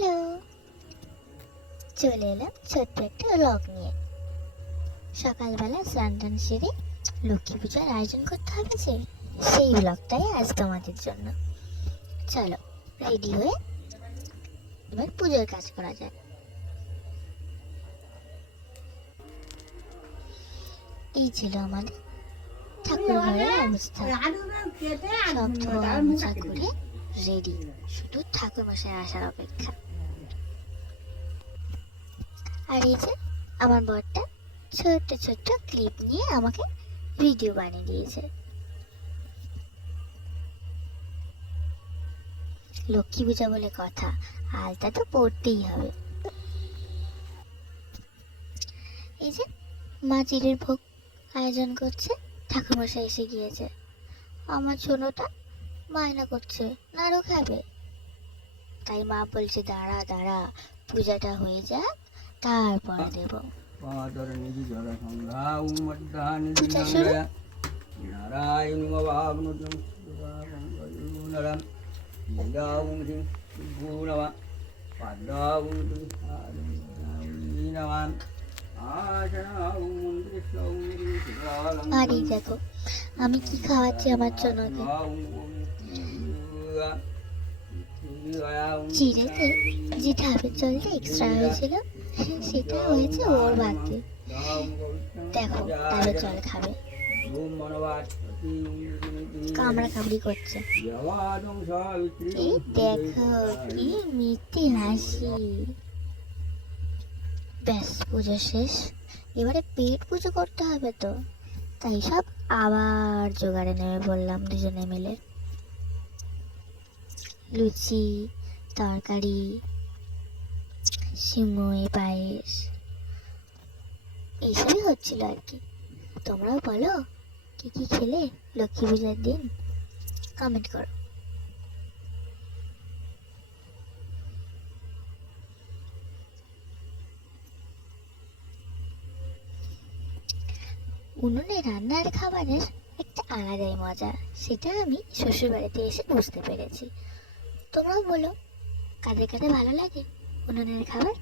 Hello, চলে এলাম ছোট্ট একটা ব্লগ নিয়ে। সকালবেলা স্নান টান সেরে লক্ষ্মী পূজার আয়োজন করতে হবে যে, সেই ব্লগটাই আজ তোমাদের জন্য। চলো রেডি হয়ে এবার পুজোর কাজ করা যায়। এই ছিল আমাদের ঠাকুর ঘরের অবস্থা। সব ধোয়া মোছা করে রেডি, শুধু ঠাকুর মশাই আসার অপেক্ষা। আর এই যে আমার বরটা ছোট্ট ছোট্ট ক্লিপ নিয়ে আমাকে ভিডিও বানিয়ে দিয়েছে। লক্ষ্মী পূজা বলে কথা, আলতা তো পড়তেই হবে। এই যে মা চিড়ের ভোগ আয়োজন করছে, ঠাকুরমশাই এসে গিয়েছে। আমার ছোটটা বায়না করছে নাড়ু খাবে, তাই মা বলছে দাঁড়া দাঁড়া, পূজাটা হয়ে যাক তারপর দেব। পূজা শুরু। আর এই দেখো আমি কি খাওয়াচ্ছি আমার জনকে। চিড়েতে যে ঢাবের জলটা এক্সট্রা হয়েছিল সেটা হয়েছে ওর ভাগ্যে। দেখো ঢাবের জল খাবে, কামড়া কামড়ি করছে। এই দেখো কি মিষ্টি হাসি। ব্যাস পুজো শেষ, এবারে পেট পুজো করতে হবে তো, তাই সব আবার জোগাড়ে নেমে পড়লাম দুজনে মিলে। লুচি, তরকারি, সিমুই পায়েস এইসবই হচ্ছিল আর কি। তোমরাও বলো কি কি খেলে লক্ষ্মী পূজার দিন, কমেন্ট করো। উনুনে রান্নার খাবারের একটা আলাদাই মজা, সেটা আমি শ্বশুর বাড়িতে এসে বুঝতে পেরেছি। তোমরাও বলো কাদের কাদের ভালো লাগে উনুনের খাবার।